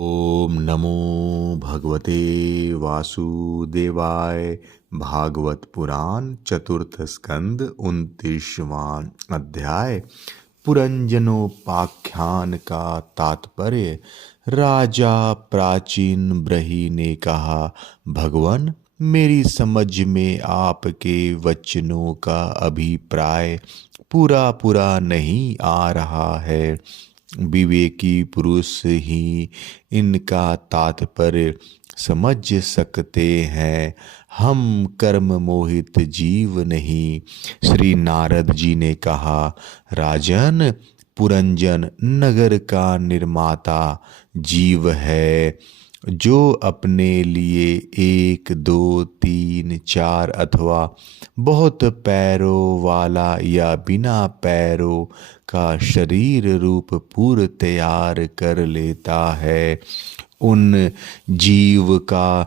ओम नमो भगवते वासुदेवाय। भागवत पुराण चतुर्थ स्कंद 29वां अध्याय। पुरंजनोपाख्यान का तात्पर्य। राजा प्राचीन ब्रही ने कहा, भगवान, मेरी समझ में आपके वचनों का अभिप्राय पूरा पूरा नहीं आ रहा है। विवेकी पुरुष ही इनका तात्पर्य समझ सकते हैं, हम कर्म मोहित जीव नहीं। श्री नारद जी ने कहा, राजन, पुरंजन नगर का निर्माता जीव है, जो अपने लिए 1 2 3 4 अथवा बहुत पैरों वाला या बिना पैरों का शरीर रूप पूर्व तैयार कर लेता है। उन जीव का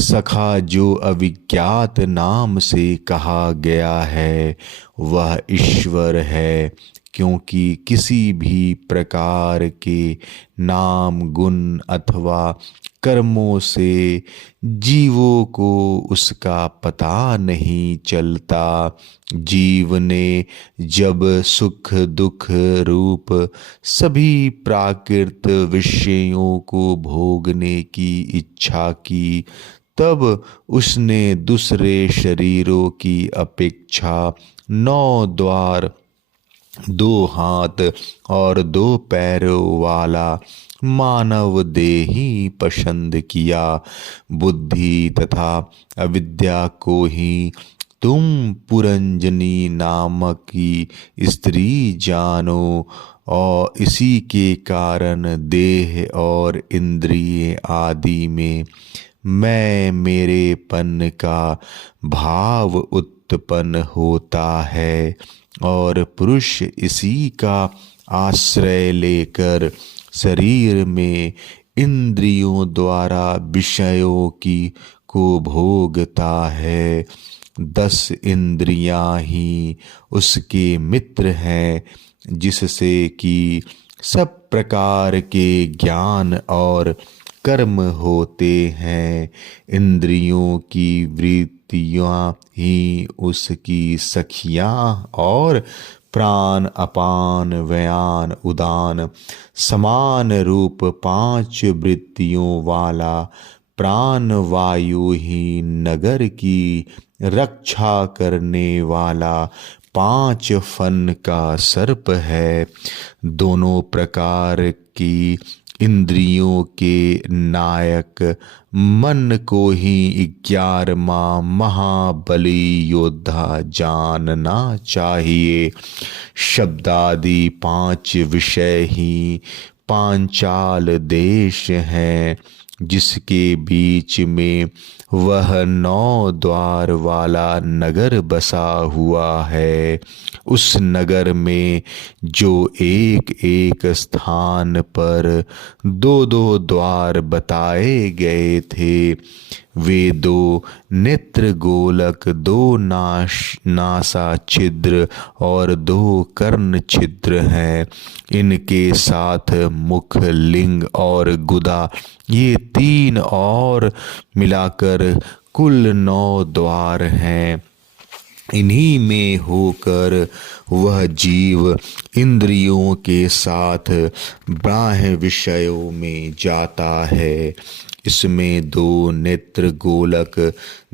सखा जो अविज्ञात नाम से कहा गया है, वह ईश्वर है, क्योंकि किसी भी प्रकार के नाम गुण अथवा कर्मों से जीवों को उसका पता नहीं चलता। जीव ने जब सुख दुख रूप सभी प्राकृत विषयों को भोगने की इच्छा की, तब उसने दूसरे शरीरों की अपेक्षा 9 द्वार, 2 हाथ और 2 पैरों वाला मानव देही पसंद किया। बुद्धि तथा अविद्या को ही तुम पुरंजनी नामक की स्त्री जानो, और इसी के कारण देह और इंद्रिय आदि में मैं मेरेपन का भाव उत्पन्न होता है, और पुरुष इसी का आश्रय लेकर शरीर में इंद्रियों द्वारा विषयों की को भोगता है। 10 इंद्रियां ही उसके मित्र हैं, जिससे कि सब प्रकार के ज्ञान और कर्म होते हैं। इंद्रियों की वृत्तियां ही उसकी सखियां और प्राण अपान व्यान उदान समान रूप 5 वृत्तियों वाला प्राण वायु ही नगर की रक्षा करने वाला 5 फन का सर्प है। दोनों प्रकार की इंद्रियों के नायक मन को ही 11वां महाबली योद्धा जानना चाहिए। शब्दादि 5 विषय ही पांचाल देश हैं, जिसके बीच में वह 9 द्वार वाला नगर बसा हुआ है। उस नगर में जो एक एक स्थान पर 2 2 द्वार बताए गए थे, वे 2 नेत्र गोलक, 2 नासा छिद्र और 2 कर्ण छिद्र हैं। इनके साथ मुख, लिंग और गुदा, ये 3 और मिलाकर कुल 9 द्वार हैं। इन्हीं में होकर वह जीव इंद्रियों के साथ बाह्य विषयों में जाता है। इसमें 2 नेत्र गोलक,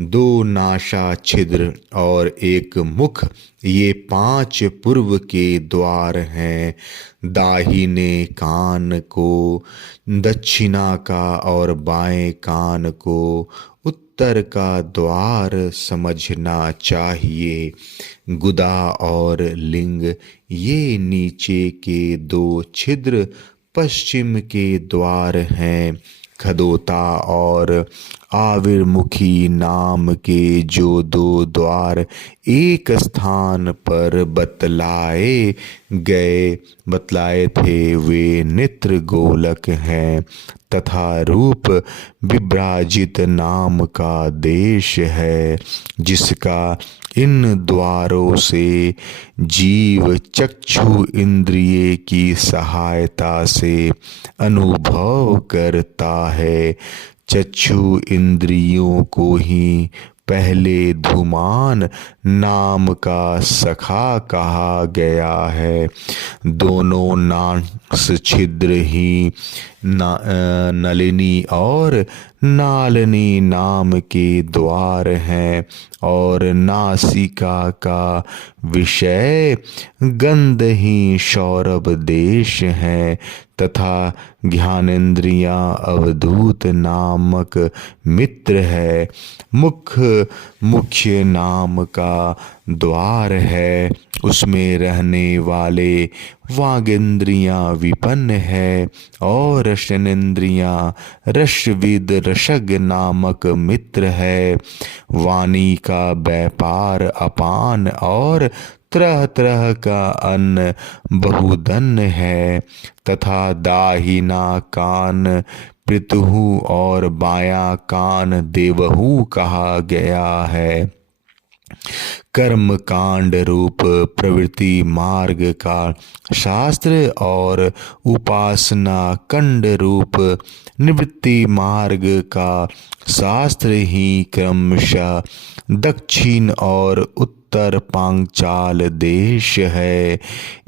2 नासा छिद्र और 1 मुख, ये 5 पूर्व के द्वार हैं। दाहिने कान को दक्षिणा का और बाएं कान को उत्तर का द्वार समझना चाहिए। गुदा और लिंग, ये नीचे के 2 छिद्र पश्चिम के द्वार हैं। खदोता और आविर्मुखी नाम के जो दो द्वार एक स्थान पर बतलाए थे वे नेत्र गोलक हैं, तथा रूप विभ्राजित नाम का देश है, जिसका इन द्वारों से जीव चक्षु इंद्रिय की सहायता से अनुभव करता है। चक्षु इंद्रियों को ही पहले धूमान नाम का सखा कहा गया है। दोनों नास छिद्र ही नलिनी और नालनी नाम के द्वार हैं, और नासिका का विषय गंध ही सौरभ देश है, तथा ज्ञानेन्द्रियां अवधूत नामक मित्र है। मुख्य नाम का द्वार है, उसमें रहने वाले वागेंद्रियां विपन्न है, और रसनेन्द्रियां रसविद रसज्ञ नामक मित्र है। वाणी का व्यापार अपान और तरह तरह का अन्न बहुधन है, तथा दाहिना कान पितहु और बायां कान देवहु कहा गया है। कर्म कांड रूप प्रवृत्ति मार्ग का शास्त्र और उपासना कंड रूप निवृत्ति मार्ग का शास्त्र ही क्रमशः दक्षिण और उत्तर पांचाल देश है।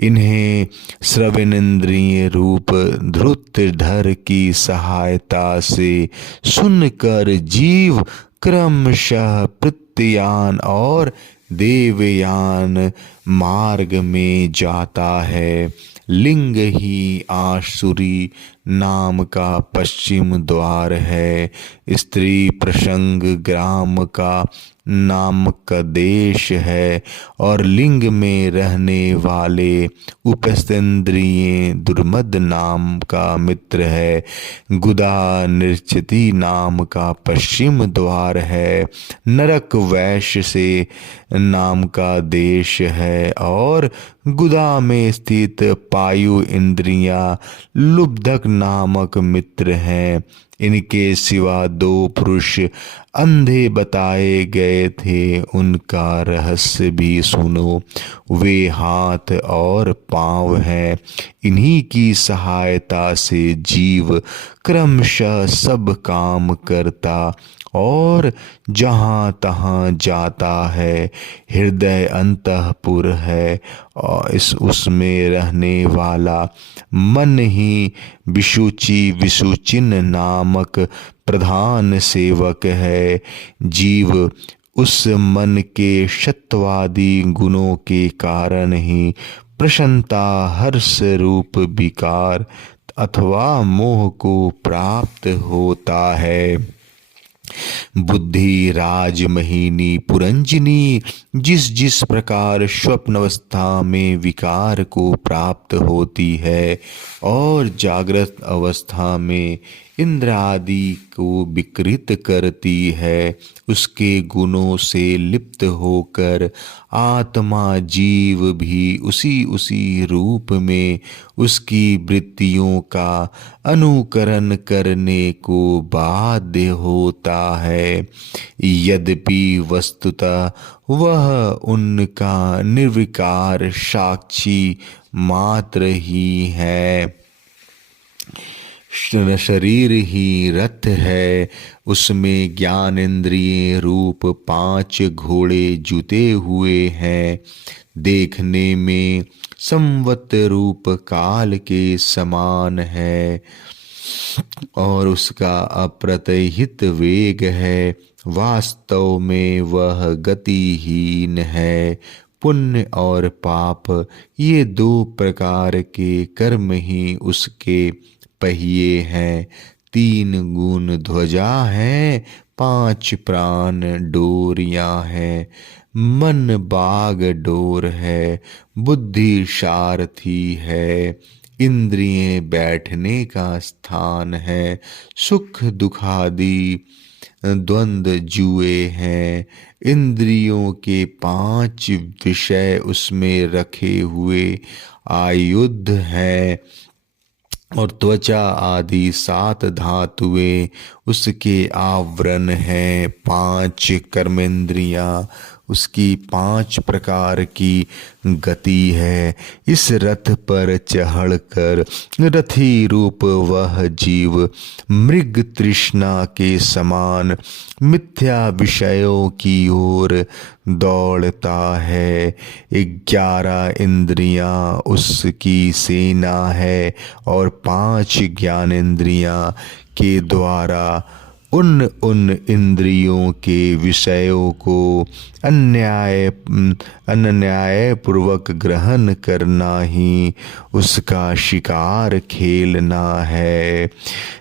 इन्हें श्रवणेन्द्रिय रूप धृतधर की सहायता से सुनकर जीव क्रमशः प्रत्यान और देवयान मार्ग में जाता है। लिंग ही आसुरी नाम का पश्चिम द्वार है। स्त्री प्रसंग ग्राम का नामक देश है, और लिंग में रहने वाले उपस्थेंद्रिय दुर्मद नाम का मित्र है। गुदा निर्चिति नाम का पश्चिम द्वार है। नरक वैश्य से नाम का देश है, और गुदा में स्थित पायु इंद्रियां लुब्धक नामक मित्र हैं। इनके सिवा दो पुरुष अंधे बताए गए थे, उनका रहस्य भी सुनो। वे हाथ और पांव हैं, इन्हीं की सहायता से जीव क्रमशः सब काम करता और जहाँ तहाँ जाता है। हृदय अंतःपुर है, और उसमें रहने वाला मन ही विसूचिन नामक प्रधान सेवक है। जीव उस मन के सत्वादि गुणों के कारण ही प्रसन्नता, हर्ष रूप विकार अथवा मोह को प्राप्त होता है। बुद्धि राजमहिनी पुरंजनी जिस जिस प्रकार स्वप्नावस्था में विकार को प्राप्त होती है और जागृत अवस्था में इंद्र आदि को विकृत करती है, उसके गुणों से लिप्त होकर आत्मा जीव भी उसी रूप में उसकी वृत्तियों का अनुकरण करने को बाध्य होता है। यद्यपि वस्तुतः वह उनका निर्विकार साक्षी मात्र ही है। शरीर ही रथ है, उसमें ज्ञान इंद्रिय रूप 5 घोड़े जुते हुए हैं। देखने में संवत रूप काल के समान है, और उसका अप्रतिहित वेग है। वास्तव में वह गतिहीन है। पुण्य और पाप ये 2 प्रकार के कर्म ही उसके पहिए हैं। 3 गुण ध्वजा हैं, 5 प्राण डोरियां हैं। मन बाग डोर है, बुद्धि सारथी है। इंद्रियें बैठने का स्थान है। सुख दुखादि द्वंद्व जुए हैं। इंद्रियों के 5 विषय उसमें रखे हुए आयुध हैं और त्वचा आदि 7 धातुएं उसके आवरण हैं। 5 कर्मेंद्रियां उसकी 5 प्रकार की गति है। इस रथ पर चढ़कर रथी रूप वह जीव मृग तृष्णा के समान मिथ्या विषयों की ओर दौड़ता है। 11 इंद्रियां उसकी सेना है और 5 ज्ञानेंद्रियां के द्वारा उन इंद्रियों के विषयों को अन्याय पूर्वक ग्रहण करना ही उसका शिकार खेलना है।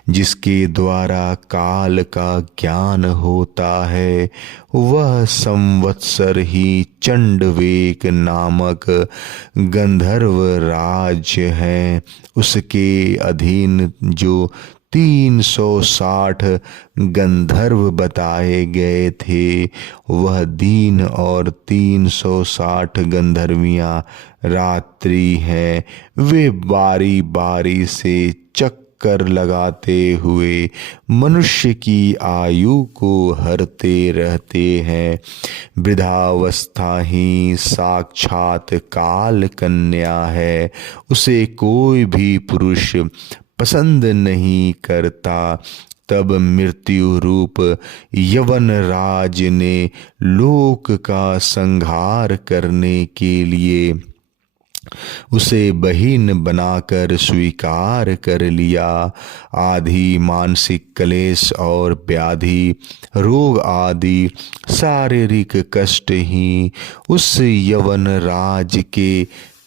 जिसके द्वारा काल का ज्ञान होता है वह संवत्सर ही चंडवेक नामक गंधर्व राज है। उसके अधीन जो 360 गंधर्व बताए गए थे वह दिन और 360 गंधर्वियां रात्रि हैं। वे बारी बारी से चक्कर लगाते हुए मनुष्य की आयु को हरते रहते हैं। वृद्धावस्था ही साक्षात काल कन्या है। उसे कोई भी पुरुष पसंद नहीं करता। तब मृत्यु रूप यवन राज ने लोक का संहार करने के लिए उसे बहीन बनाकर स्वीकार कर लिया। आदि मानसिक क्लेश और व्याधि रोग आदि शारीरिक कष्ट ही उस यवन राज के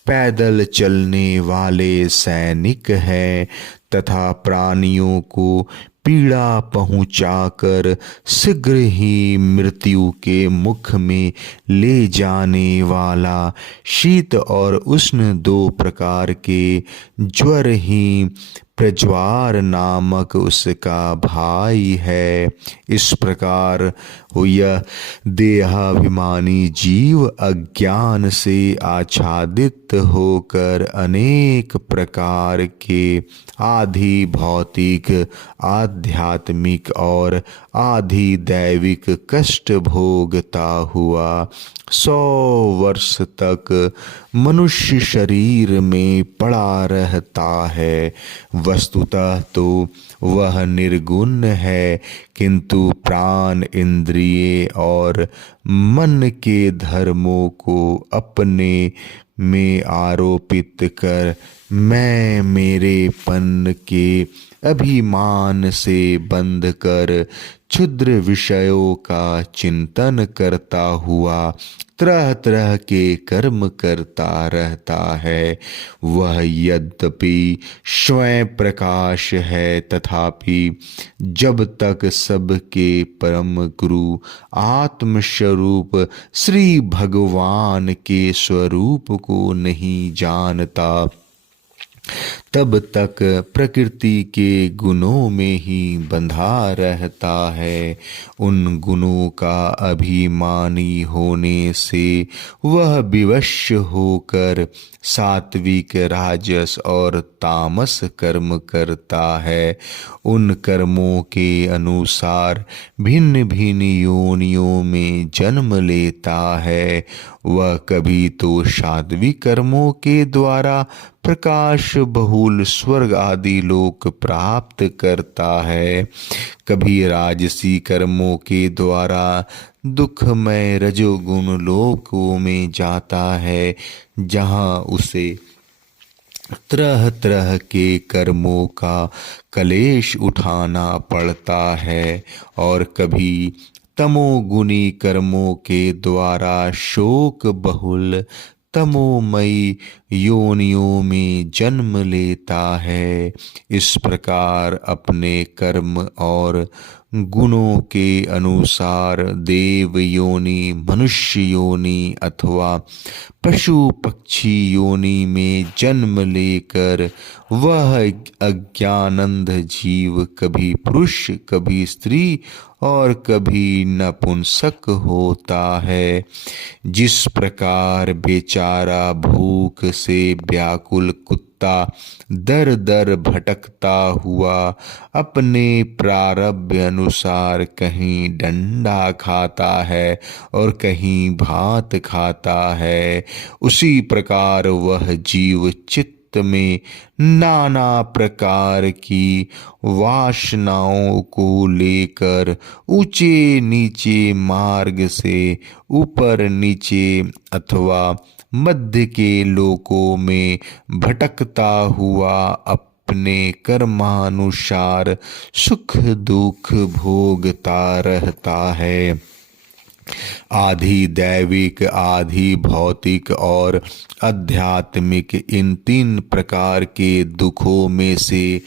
पैदल चलने वाले सैनिक हैं तथा प्राणियों को पीड़ा पहुंचाकर शीघ्र ही मृत्यु के मुख में ले जाने वाला शीत और उष्ण 2 प्रकार के ज्वर ही प्रज्वार नामक उसका भाई है। इस प्रकार यह देहाभिमानी जीव अज्ञान से आच्छादित होकर अनेक प्रकार के आधि भौतिक, आध्यात्मिक और आधि दैविक कष्ट भोगता हुआ 100 वर्ष तक मनुष्य शरीर में पड़ा रहता है। वस्तुतः तो वह निर्गुण है, किंतु प्राण, इंद्रिय और मन के धर्मों को अपने में आरोपित कर मैं मेरेपन के अभिमान से बंध कर क्षुद्र विषयों का चिंतन करता हुआ तरह तरह के कर्म करता रहता है। वह यद्यपि स्वयं प्रकाश है तथापि जब तक सबके परम गुरु आत्म स्वरूप श्री भगवान के स्वरूप को नहीं जानता तब तक प्रकृति के गुणों में ही बंधा रहता है। उन गुणों का अभिमानी होने से वह विवश होकर सात्विक, राजस और तामस कर्म करता है। उन कर्मों के अनुसार भिन्न भिन्न योनियों में जन्म लेता है। वह कभी तो सात्विक कर्मों के द्वारा प्रकाश बहुल स्वर्ग आदि लोक प्राप्त करता है, कभी राजसी कर्मों के द्वारा दुखमय रजोगुण लोकों में जाता है, जहाँ उसे तरह तरह के कर्मों का कलेश उठाना पड़ता है, और कभी तमोगुणी कर्मों के द्वारा शोक बहुल तमोमयी योनियों में जन्म लेता है। इस प्रकार अपने कर्म और गुणों के अनुसार देव योनि, मनुष्य योनि अथवा पशु पक्षी योनि में जन्म लेकर वह अज्ञानंध जीव कभी पुरुष, कभी स्त्री और कभी नपुंसक होता है। जिस प्रकार बेचारा भूख से व्याकुल कुत्ता दर दर भटकता हुआ अपने प्रारब्ध अनुसार कहीं डंडा खाता है और कहीं भात खाता है, उसी प्रकार वह जीव चित्त में नाना प्रकार की वासनाओं को लेकर ऊंचे नीचे मार्ग से ऊपर नीचे अथवा मध्य के लोकों में भटकता हुआ अपने कर्मानुसार सुख दुख भोगता रहता है। आधि दैविक, आधि भौतिक और आध्यात्मिक इन 3 प्रकार के दुखों में से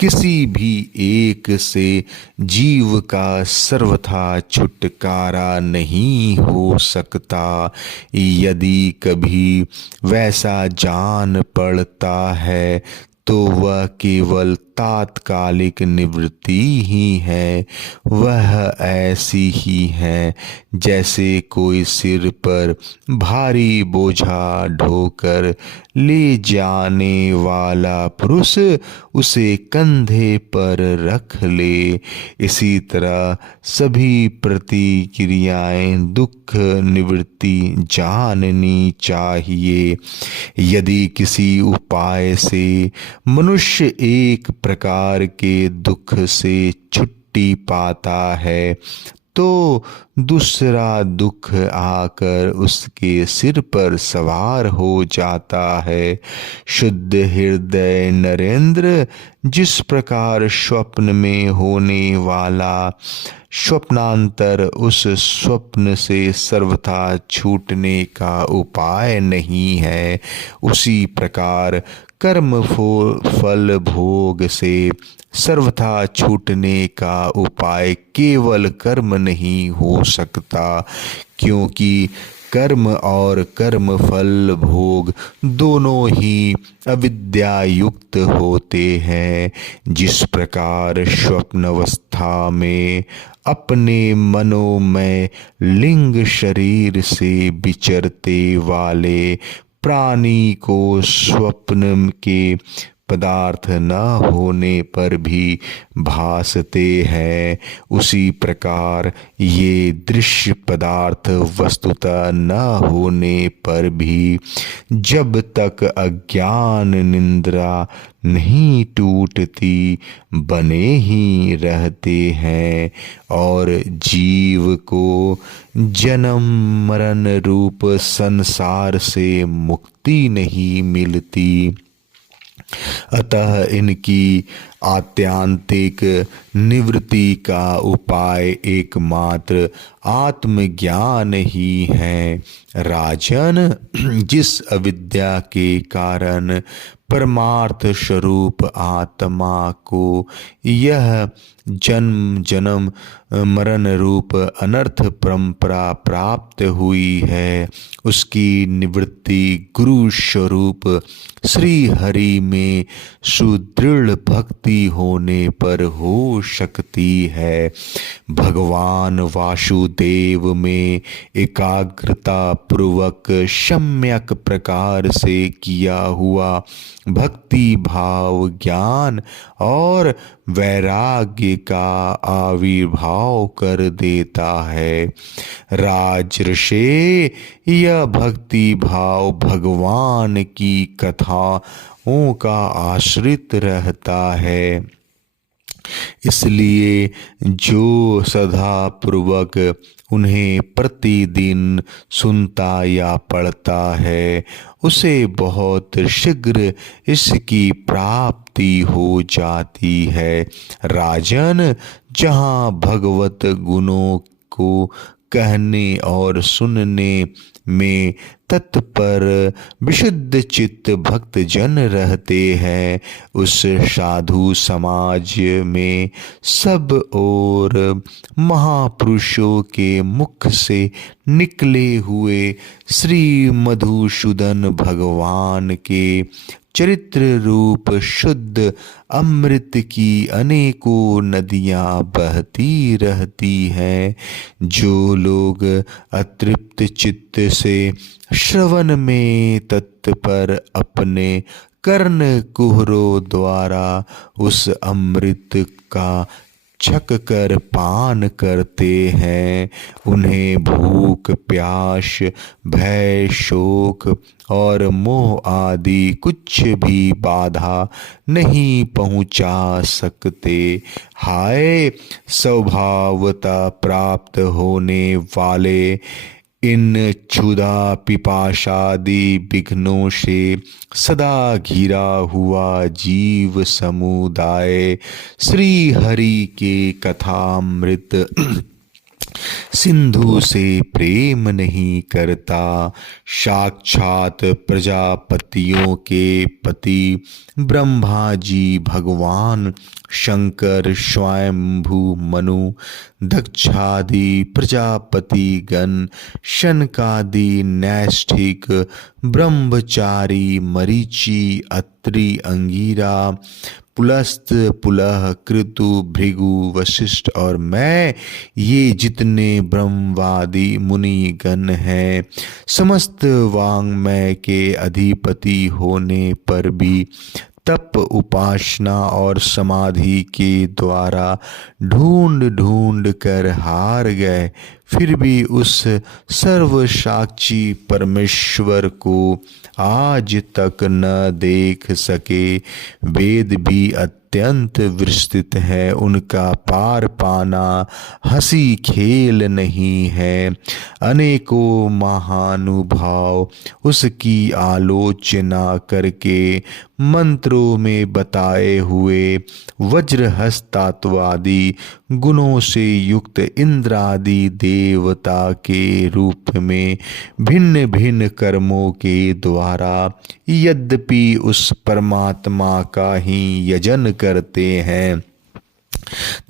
किसी भी एक से जीव का सर्वथा छुटकारा नहीं हो सकता। यदि कभी वैसा जान पड़ता है तो वह केवल तात्कालिक निवृत्ति ही है। वह ऐसी ही है जैसे कोई सिर पर भारी बोझा ढोकर ले जाने वाला पुरुष उसे कंधे पर रख ले। इसी तरह सभी प्रतिक्रियाएं दुख निवृत्ति जाननी चाहिए। यदि किसी उपाय से मनुष्य एक प्रकार के दुख से छुट्टी पाता है तो दूसरा दुख आकर उसके सिर पर सवार हो जाता है। शुद्ध हृदय नरेंद्र जिस प्रकार स्वप्न में होने वाला स्वप्नांतर उस स्वप्न से सर्वथा छूटने का उपाय नहीं है, उसी प्रकार कर्म फल भोग से सर्वथा छूटने का उपाय केवल कर्म नहीं हो सकता, क्योंकि कर्म और कर्म फल भोग दोनों ही अविद्या युक्त होते हैं। जिस प्रकार स्वप्न अवस्था में अपने मनोमय लिंग शरीर से विचरते वाले प्राणी को स्वप्न के पदार्थ न होने पर भी भासते हैं, उसी प्रकार ये दृश्य पदार्थ वस्तुतः न होने पर भी जब तक अज्ञान निद्रा नहीं टूटती बने ही रहते हैं और जीव को जन्म मरण रूप संसार से मुक्ति नहीं मिलती। अतः इनकी आत्यांतिक निवृत्ति का उपाय एकमात्र आत्मज्ञान ही है। राजन, जिस अविद्या के कारण परमार्थ स्वरूप आत्मा को यह जन्म जन्म मरण रूप अनर्थ परंपरा प्राप्त हुई है, उसकी निवृत्ति गुरु स्वरूप श्री हरि में सुदृढ़ भक्ति होने पर हो सकती है। भगवान वासुदेव में एकाग्रता पूर्वक सम्यक प्रकार से किया हुआ भक्ति भाव ज्ञान और वैराग्य का आविर्भाव कर देता है। राजर्षे, यह भक्ति भाव भगवान की कथाओं का आश्रित रहता है। इसलिए जो सदा पूर्वक उन्हें प्रतिदिन सुनता या पढ़ता है उसे बहुत शीघ्र इसकी प्राप्ति हो जाती है। राजन, जहाँ भगवत गुणों को कहने और सुनने में तत्पर विशुद्ध चित्त भक्त जन रहते हैं, उस साधु समाज में सब और महापुरुषों के मुख से निकले हुए श्री मधुसूदन भगवान के चरित्र रूप शुद्ध अमृत की अनेकों नदियाँ बहती रहती हैं। जो लोग अतृप्त चित्त से श्रवण में तत्पर अपने कर्ण कुहरों द्वारा उस अमृत का छक कर पान करते हैं, उन्हें भूख प्यास भय शोक और मोह आदि कुछ भी बाधा नहीं पहुंचा सकते। हाय स्वभावता प्राप्त होने वाले इन क्षुधा पिपाशादि विघ्नों से सदा घिरा हुआ जीव समुदाय श्री हरि के कथामृत सिंधु से प्रेम नहीं करता। साक्षात प्रजापतियों के पति ब्रह्मा जी भगवान शंकर स्वयंभू मनु दक्षादि प्रजापति गण शनकादि नैष्ठिक ब्रह्मचारी मरीचि अत्रि अंगिरा पुलस्त पुलह कृतु भृगु वशिष्ठ और मैं, ये जितने ब्रह्मवादी मुनि गण हैं, समस्त वांग्मय के अधिपति होने पर भी तप उपासना और समाधि के द्वारा ढूंढ ढूंढ कर हार गए, फिर भी उस सर्व साक्षी परमेश्वर को आज तक न देख सके। वेद भी अत्यंत विस्तृत है, उनका पार पाना हंसी खेल नहीं है। अनेकों महानुभाव उसकी आलोचना करके मंत्रों में बताए हुए वज्रहस्तात्वादि गुणों से युक्त इंद्रादि देवता के रूप में भिन्न भिन्न कर्मों के द्वारा यद्यपि उस परमात्मा का ही यजन करते हैं,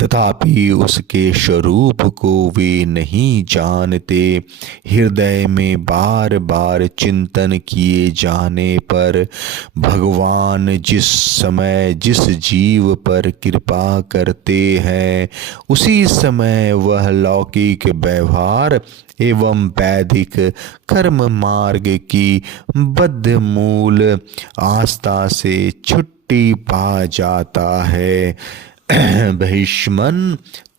तथापि उसके स्वरूप को वे नहीं जानते। हृदय में बार बार चिंतन किए जाने पर भगवान जिस समय जिस जीव पर कृपा करते हैं, उसी समय वह लौकिक व्यवहार एवं वैदिक कर्म मार्ग की बद्ध मूल आस्था से छुट्टी पा जाता है। भीष्मन,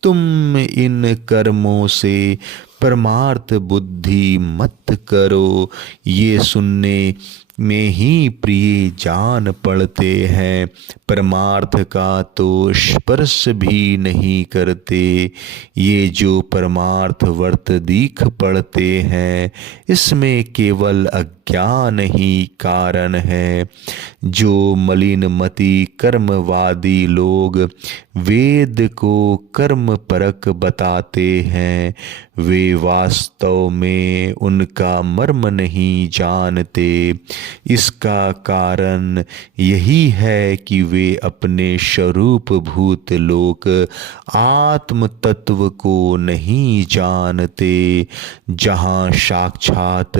तुम इन कर्मों से परमार्थ बुद्धि मत करो, ये सुनने में ही प्रिय जान पड़ते हैं, परमार्थ का तो स्पर्श भी नहीं करते। ये जो परमार्थ वर्त दीख पड़ते हैं, इसमें केवल अज्ञान ही कारण है। जो मलिन मति कर्मवादी लोग वेद को कर्म परक बताते हैं, वे वास्तव में उनका मर्म नहीं जानते। इसका कारण यही है कि वे अपने स्वरूप भूत लोक आत्म तत्व को नहीं जानते, जहाँ साक्षात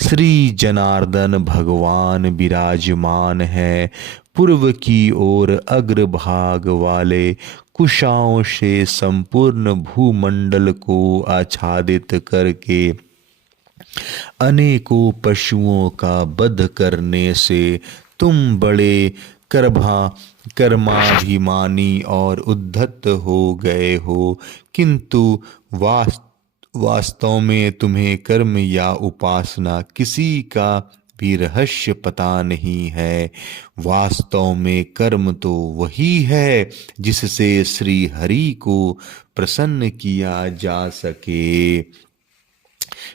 श्री जनार्दन भगवान विराजमान है। पूर्व की ओर अग्रभाग वाले कुशाओं से संपूर्ण भूमंडल को आच्छादित करके अनेकों पशुओं का वध करने से तुम बड़े कर्माभिमानी और उद्धत हो गए हो, किंतु वास्तव में तुम्हें कर्म या उपासना किसी का भी रहस्य पता नहीं है। वास्तव में कर्म तो वही है जिससे श्री हरि को प्रसन्न किया जा सके।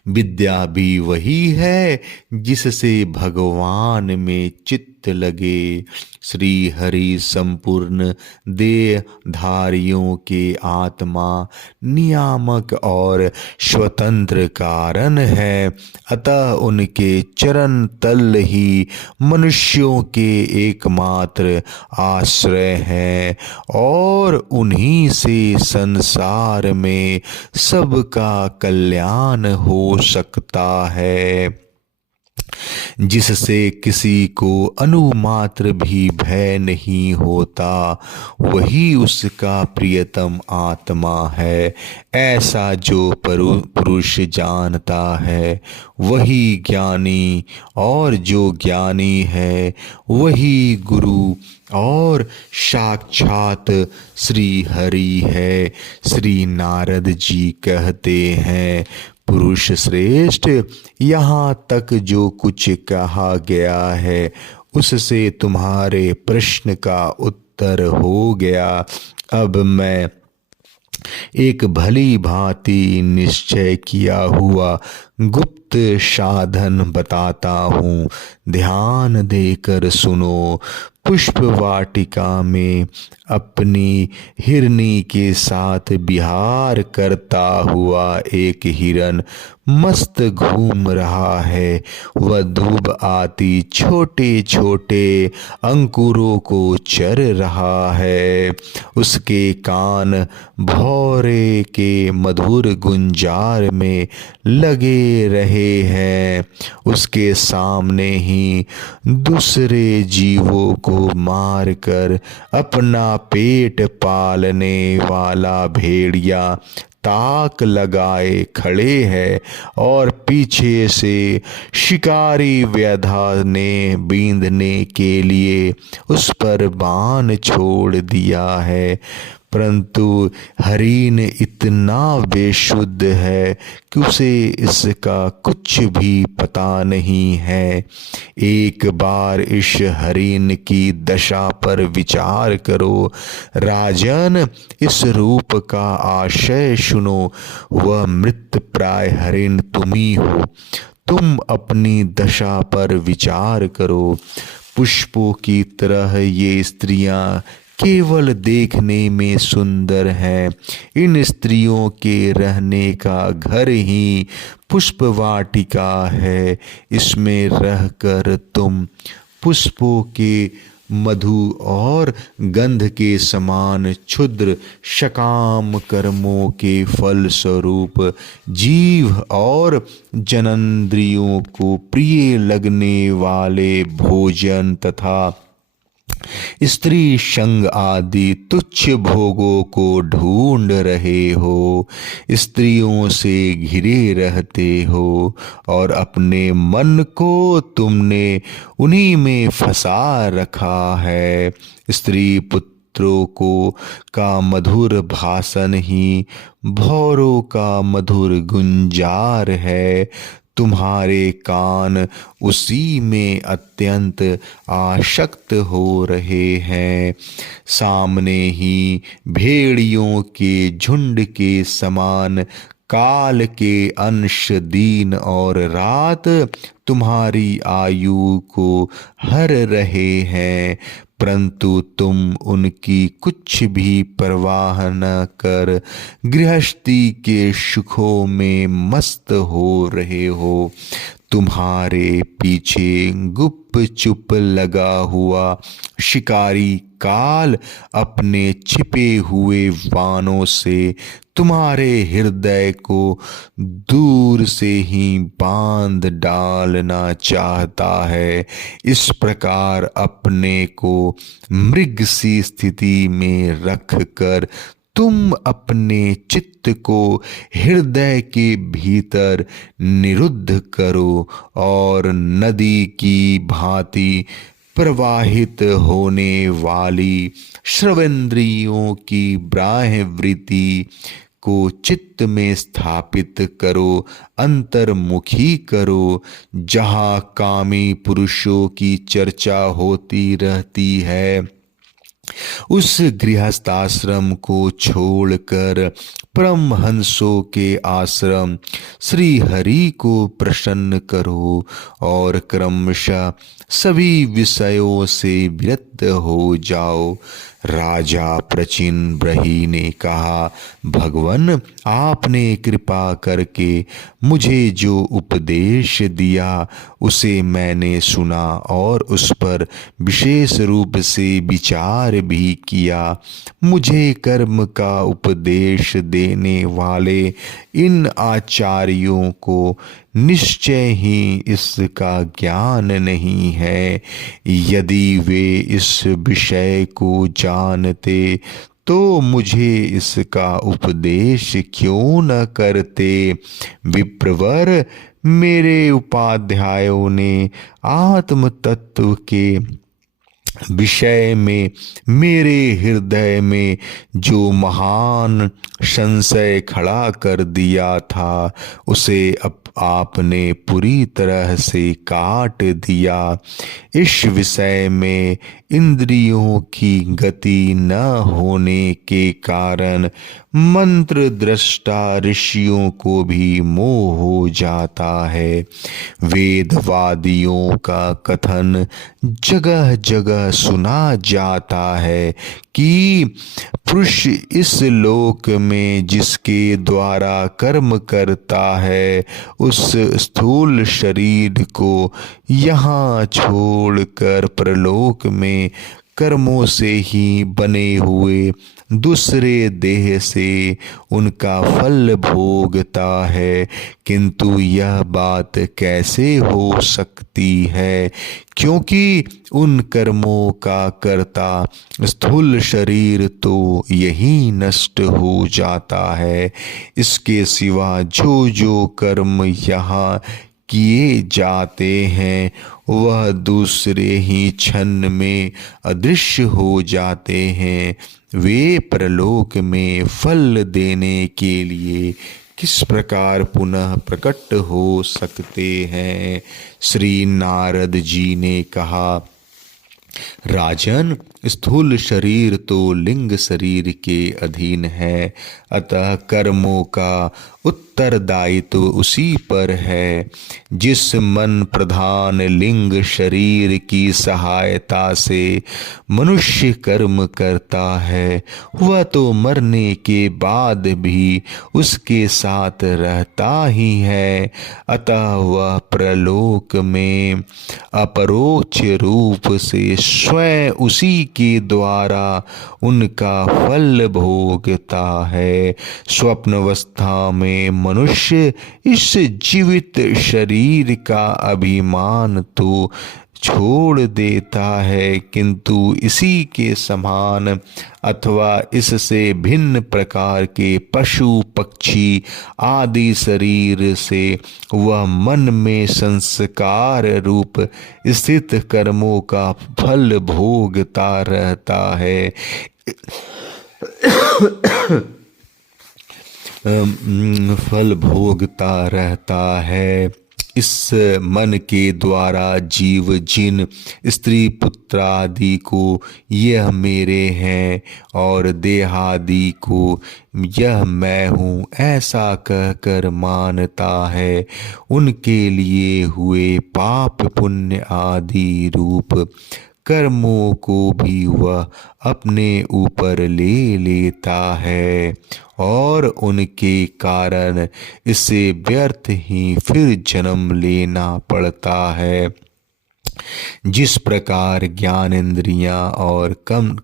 विद्या भी वही है जिससे भगवान में चित्त चित्त लगे। श्री हरि संपूर्ण देहधारियों के आत्मा, नियामक और स्वतंत्र कारण है। अतः उनके चरण तल ही मनुष्यों के एकमात्र आश्रय हैं और उन्हीं से संसार में सबका कल्याण हो सकता है। जिससे किसी को अनुमात्र भी भय नहीं होता, वही उसका प्रियतम आत्मा है। ऐसा जो पुरुष जानता है वही ज्ञानी, और जो ज्ञानी है वही गुरु और साक्षात श्री हरि है। श्री नारद जी कहते हैं, पुरुष श्रेष्ठ, यहाँ तक जो कुछ कहा गया है उससे तुम्हारे प्रश्न का उत्तर हो गया। अब मैं एक भली भांति निश्चय किया हुआ गुप्त साधन बताता हूँ, ध्यान देकर सुनो। पुष्प वाटिका में अपनी हिरनी के साथ विहार करता हुआ एक हिरन मस्त घूम रहा है। वह दूब आती छोटे छोटे अंकुरों को चर रहा है। उसके कान भौरे के मधुर गुंजार में लगे रहे हैं। उसके सामने ही दूसरे जीवों को मारकर अपना पेट पालने वाला भेड़िया ताक लगाए खड़े हैं और पीछे से शिकारी व्यधा ने बींधने के लिए उस पर बाण छोड़ दिया है। परंतु हरिण इतना बेशुद्ध है कि उसे इसका कुछ भी पता नहीं है। एक बार इस हरिण की दशा पर विचार करो। राजन, इस रूप का आशय सुनो। वह मृत प्राय हरिण तुम ही हो। तुम अपनी दशा पर विचार करो। पुष्पों की तरह ये स्त्रियां केवल देखने में सुंदर हैं। इन स्त्रियों के रहने का घर ही पुष्प वाटिका है। इसमें रहकर तुम पुष्पों के मधु और गंध के समान क्षुद्र सकाम कर्मों के फल स्वरूप जीव और जननेंद्रियों को प्रिय लगने वाले भोजन तथा स्त्री संग आदि तुच्छ भोगों को ढूंढ रहे हो। स्त्रियों से घिरे रहते हो और अपने मन को तुमने उन्हीं में फंसा रखा है। स्त्री पुत्रों को का मधुर भाषण ही भौरों का मधुर गुंजार है। तुम्हारे कान उसी में अत्यंत आसक्त हो रहे हैं। सामने ही भेड़ियों के झुंड के समान काल के अंश दिन और रात तुम्हारी आयु को हर रहे हैं, परंतु तुम उनकी कुछ भी परवाह न कर गृहस्थी के सुखों में मस्त हो रहे हो। तुम्हारे पीछे गुप चुप लगा हुआ शिकारी काल अपने छिपे हुए बाणों से तुम्हारे हृदय को दूर से ही बांध डालना चाहता है। इस प्रकार अपने को मृग सी स्थिति में रख कर तुम अपने चित्त को हृदय के भीतर निरुद्ध करो और नदी की भांति प्रवाहित होने वाली श्रवेंद्रियों की ब्राह्यवृत्ति को चित्त में स्थापित करो, अंतर्मुखी करो। जहाँ कामी पुरुषों की चर्चा होती रहती है, उस गृहस्थाश्रम को छोड़कर परमहंसों के आश्रम श्री हरि को प्रसन्न करो और क्रमशः सभी विषयों से विरक्त हो जाओ। राजा प्रचिन ब्रही ने कहा, भगवन आपने कृपा करके मुझे जो उपदेश दिया उसे मैंने सुना और उस पर विशेष रूप से विचार भी किया। मुझे कर्म का उपदेश देने वाले इन आचार्यों को निश्चय ही इसका ज्ञान नहीं है। यदि वे इस विषय को जानते तो मुझे इसका उपदेश क्यों न करते। विप्रवर, मेरे उपाध्यायों ने आत्म तत्व के विषय में मेरे हृदय में जो महान संशय खड़ा कर दिया था उसे अब आपने पूरी तरह से काट दिया। इस विषय में इंद्रियों की गति न होने के कारण मंत्र दृष्टा ऋषियों को भी मोह हो जाता है। वेदवादियों का कथन जगह जगह सुना जाता है कि पुरुष इस लोक में जिसके द्वारा कर्म करता है उस स्थूल शरीर को यहाँ छोड़कर परलोक में कर्मों से ही बने हुए दूसरे देह से उनका फल भोगता है। किंतु यह बात कैसे हो सकती है, क्योंकि उन कर्मों का कर्ता स्थूल शरीर तो यही नष्ट हो जाता है। इसके सिवा जो जो कर्म यहाँ किए जाते हैं वह दूसरे ही क्षण में अदृश्य हो जाते हैं। वे परलोक में फल देने के लिए किस प्रकार पुनः प्रकट हो सकते हैं। श्री नारद जी ने कहा, राजन, स्थूल शरीर तो लिंग शरीर के अधीन है, अतः कर्मों का उत्तरदायित्व उसी पर है। जिस मन प्रधान लिंग शरीर की सहायता से मनुष्य कर्म करता है वह तो मरने के बाद भी उसके साथ रहता ही है, अतः वह प्रलोक में अपरोक्ष रूप से स्वयं उसी के द्वारा उनका फल भोगता है। स्वप्नावस्था में मनुष्य इस जीवित शरीर का अभिमान तो छोड़ देता है, किंतु इसी के समान अथवा इससे भिन्न प्रकार के पशु पक्षी आदि शरीर से वह मन में संस्कार रूप स्थित कर्मों का फल भोगता रहता है। फल भोगता रहता है। इस मन के द्वारा जीव जिन स्त्री पुत्र आदि को यह मेरे हैं और देहादि को यह मैं हूँ ऐसा कहकर मानता है, उनके लिए हुए पाप पुण्य आदि रूप कर्मों को भी वह अपने ऊपर ले लेता है और उनके कारण इसे व्यर्थ ही फिर जन्म लेना पड़ता है। जिस प्रकार ज्ञान इंद्रियां और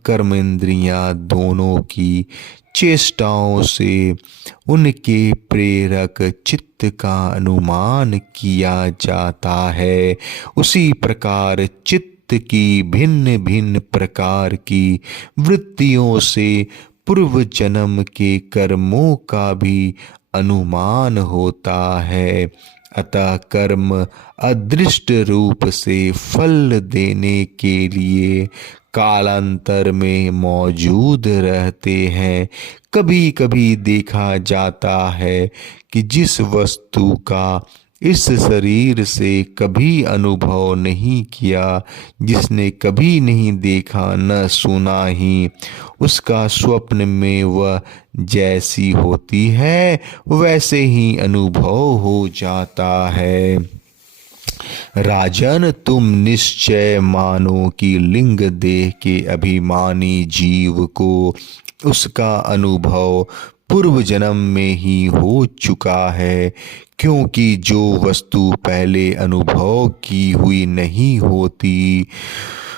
कर्म इंद्रियां दोनों की चेष्टाओं से उनके प्रेरक चित्त का अनुमान किया जाता है, उसी प्रकार चित्त की भिन्न भिन्न प्रकार की वृत्तियों से पूर्व जन्म के कर्मों का भी अनुमान होता है। अतः कर्म अदृष्ट रूप से फल देने के लिए कालांतर में मौजूद रहते हैं। कभी कभी देखा जाता है कि जिस वस्तु का इस शरीर से कभी अनुभव नहीं किया, जिसने कभी नहीं देखा न सुना ही, उसका स्वप्न में वह जैसी होती है वैसे ही अनुभव हो जाता है। राजन, तुम निश्चय मानो कि लिंग देह के अभिमानी जीव को उसका अनुभव पूर्व जन्म में ही हो चुका है, क्योंकि जो वस्तु पहले अनुभव की हुई नहीं होती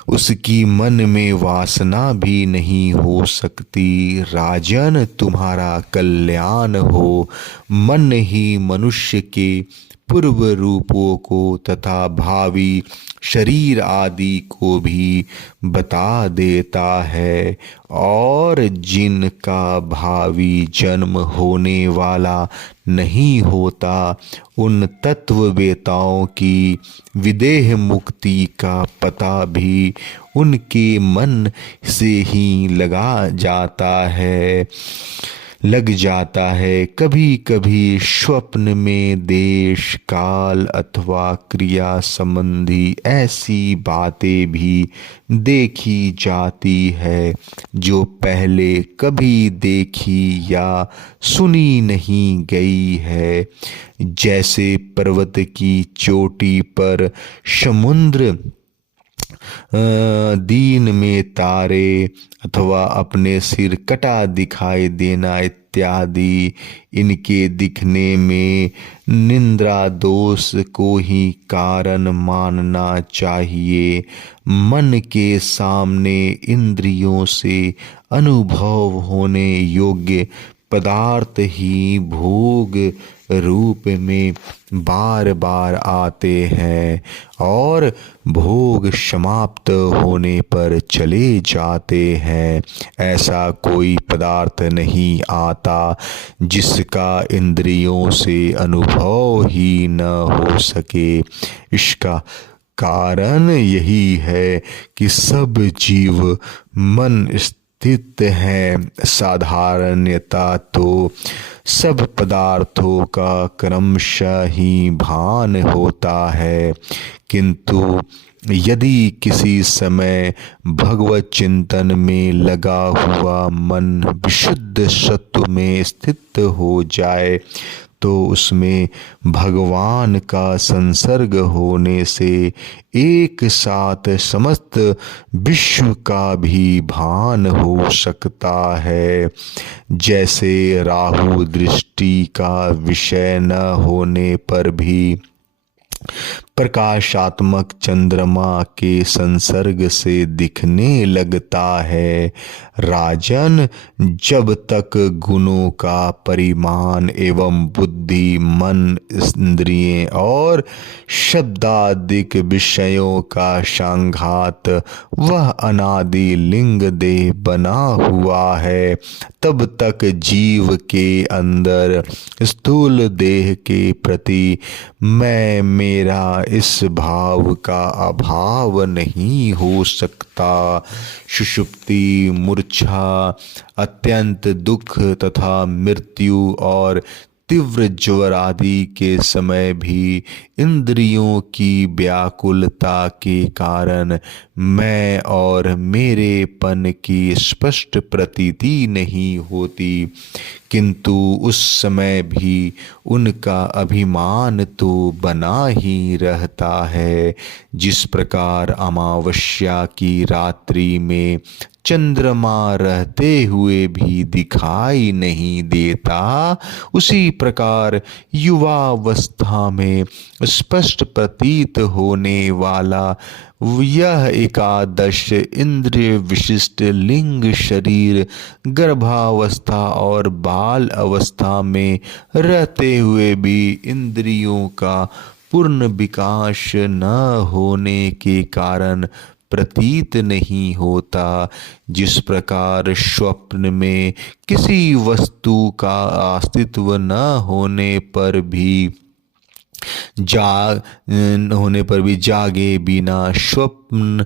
उसकी मन में वासना भी नहीं हो सकती। राजन, तुम्हारा कल्याण हो। मन ही मनुष्य के पूर्व रूपों को तथा भावी शरीर आदि को भी बता देता है, और जिनका भावी जन्म होने वाला नहीं होता उन तत्ववेताओं की विदेह मुक्ति का पता भी उनके मन से ही लग जाता है। कभी कभी स्वप्न में देश काल अथवा क्रिया संबंधी ऐसी बातें भी देखी जाती है जो पहले कभी देखी या सुनी नहीं गई है। जैसे पर्वत की चोटी पर समुद्र, दिन में तारे अथवा अपने सिर कटा दिखाई देना इत्यादि। इनके दिखने में निंद्रा दोष को ही कारण मानना चाहिए। मन के सामने इंद्रियों से अनुभव होने योग्य पदार्थ ही भोग रूप में बार बार आते हैं और भोग समाप्त होने पर चले जाते हैं। ऐसा कोई पदार्थ नहीं आता जिसका इंद्रियों से अनुभव ही न हो सके। इसका कारण यही है कि सब जीव मन स्थित हैं। साधारणतः तो सब पदार्थों का क्रमशः ही भान होता है, किंतु यदि किसी समय भगवत चिंतन में लगा हुआ मन विशुद्ध सत्व में स्थित हो जाए तो उसमें भगवान का संसर्ग होने से एक साथ समस्त विश्व का भी भान हो सकता है। जैसे राहु दृष्टि का विषय न होने पर भी प्रकाशात्मक चंद्रमा के संसर्ग से दिखने लगता है। राजन, जब तक गुणों का परिमाण एवं बुद्धि, मन, इंद्रियें और शब्दादिक विषयों का संघात वह अनादि लिंग देह बना हुआ है, तब तक जीव के अंदर स्थूल देह के प्रति मैं मेरा इस भाव का अभाव नहीं हो सकता। सुषुप्ति, मूर्छा, अत्यंत दुख तथा मृत्यु और तीव्र ज्वर आदि के समय भी इंद्रियों की व्याकुलता के कारण मैं और मेरेपन की स्पष्ट प्रतीति नहीं होती, किंतु उस समय भी उनका अभिमान तो बना ही रहता है। जिस प्रकार अमावस्या की रात्रि में चंद्रमा रहते हुए भी दिखाई नहीं देता, उसी प्रकार युवावस्था में स्पष्ट प्रतीत होने वाला यह एकादश इंद्रिय विशिष्ट लिंग शरीर गर्भावस्था और बाल अवस्था में रहते हुए भी इंद्रियों का पूर्ण विकास न होने के कारण प्रतीत नहीं होता। जिस प्रकार स्वप्न में किसी वस्तु का अस्तित्व न होने पर भी जागे बिना स्वप्न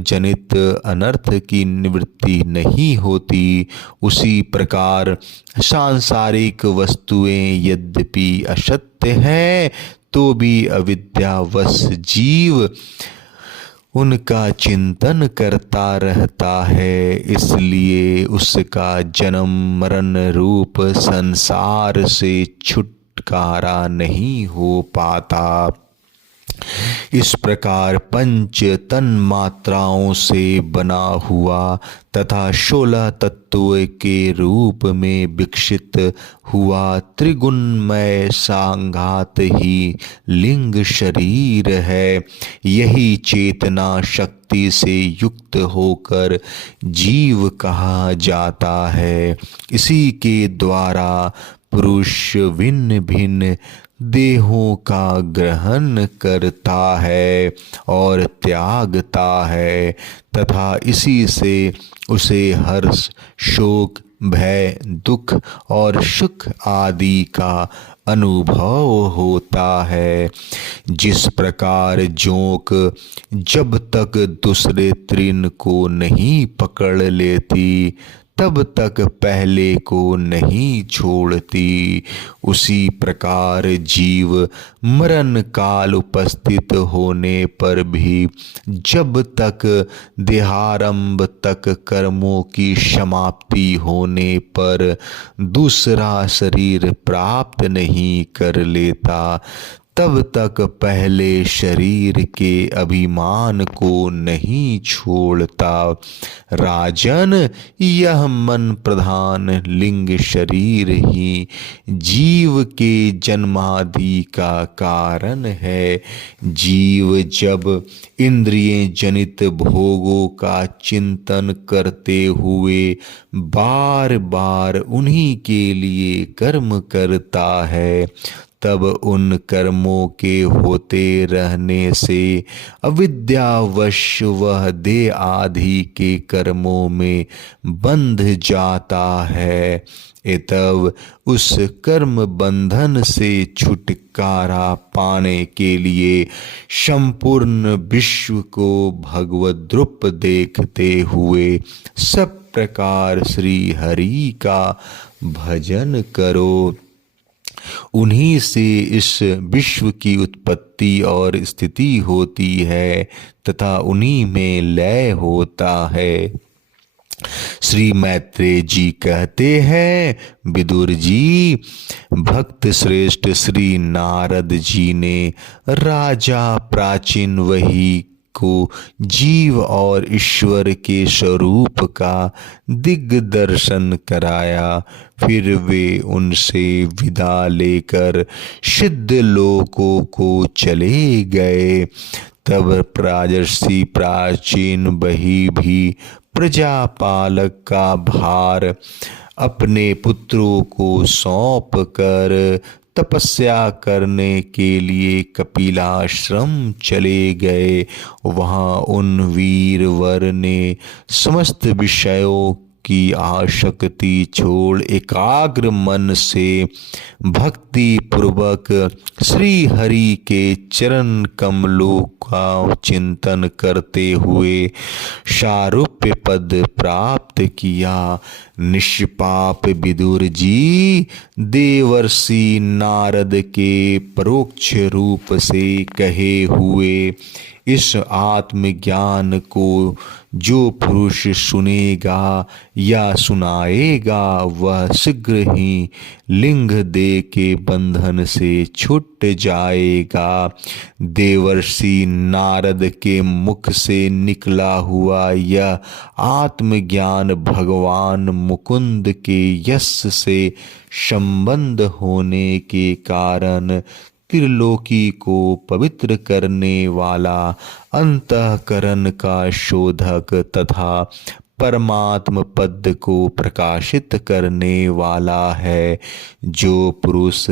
जनित अनर्थ की निवृत्ति नहीं होती, उसी प्रकार सांसारिक वस्तुएं यद्यपि असत्य हैं तो भी अविद्यावश जीव उनका चिंतन करता रहता है, इसलिए उसका जन्म मरण रूप संसार से छुटकारा नहीं हो पाता। इस प्रकार पंच तन मात्राओं से बना हुआ तथा 16 तत्व के रूप में विकसित हुआ त्रिगुणमय सांघात ही लिंग शरीर है। यही चेतना शक्ति से युक्त होकर जीव कहा जाता है। इसी के द्वारा पुरुष भिन्न भिन्न देहों का ग्रहण करता है और त्यागता है तथा इसी से उसे हर्ष, शोक, भय, दुख और सुख आदि का अनुभव होता है। जिस प्रकार जोंक जब तक दूसरे तृण को नहीं पकड़ लेती तब तक पहले को नहीं छोड़ती, उसी प्रकार जीव मरण काल उपस्थित होने पर भी जब तक देहारंभ तक कर्मों की समाप्ति होने पर दूसरा शरीर प्राप्त नहीं कर लेता तब तक पहले शरीर के अभिमान को नहीं छोड़ता। राजन, यह मन प्रधान लिंग शरीर ही जीव के जन्मादि का कारण है। जीव जब इंद्रिय जनित भोगों का चिंतन करते हुए बार बार उन्हीं के लिए कर्म करता है तब उन कर्मों के होते रहने से अविद्यावश वह देह आदि के कर्मों में बंध जाता है। तब उस कर्म बंधन से छुटकारा पाने के लिए संपूर्ण विश्व को भगवद रूप देखते हुए सब प्रकार श्री हरि का भजन करो। उन्हीं से इस विश्व की उत्पत्ति और स्थिति होती है तथा उन्हीं में लय होता है। श्री मैत्रेय जी कहते हैं, विदुर जी, भक्त श्रेष्ठ श्री नारद जी ने राजा प्राचीन वही को जीव और ईश्वर के स्वरूप का दिग्दर्शन कराया। फिर वे उनसे विदा लेकर सिद्ध लोकों को चले गए। तब राजर्षि प्राचीन वही भी प्रजापालक का भार अपने पुत्रों को सौंप कर तपस्या करने के लिए कपिलाश्रम चले गए। वहाँ उन वीरवर ने समस्त विषयों की आसक्ति छोड़ एकाग्र मन से भक्ति पूर्वक श्री हरि के चरण कमलों का चिंतन करते हुए सारूप्य पद प्राप्त किया। निष्पाप विदुर जी, देवर्षि नारद के परोक्ष रूप से कहे हुए इस आत्मज्ञान को जो पुरुष सुनेगा या सुनाएगा वह शीघ्र ही लिंग देह के बंधन से छूट जाएगा। देवर्षि नारद के मुख से निकला हुआ यह आत्मज्ञान भगवान मुकुंद के यश से संबंध होने के कारण त्रिलोकी को पवित्र करने वाला, अंतःकरण का शोधक तथा परमात्म पद को प्रकाशित करने वाला है। जो पुरुष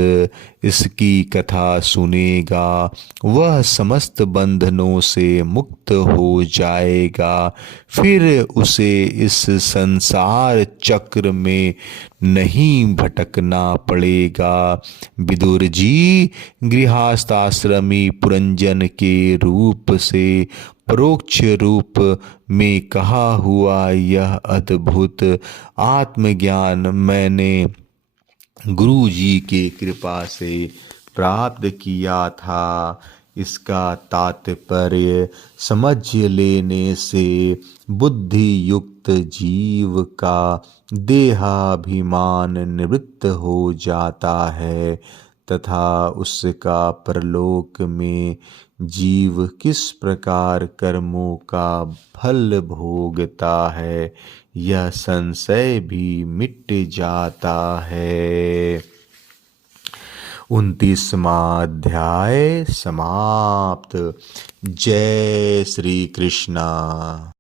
इसकी कथा सुनेगा वह समस्त बंधनों से मुक्त हो जाएगा। फिर उसे इस संसार चक्र में नहीं भटकना पड़ेगा। विदुर जी, गृहस्थाश्रमी पुरंजन के रूप से परोक्ष रूप में कहा हुआ यह अद्भुत आत्मज्ञान मैंने गुरु जी के कृपा से प्राप्त किया था। इसका तात्पर्य समझ लेने से बुद्धि युक्त जीव का देहाभिमान निवृत्त हो जाता है तथा उसका परलोक में जीव किस प्रकार कर्मों का फल भोगता है, यह संशय भी मिट जाता है। 29वां अध्याय समाप्त। जय श्री कृष्णा।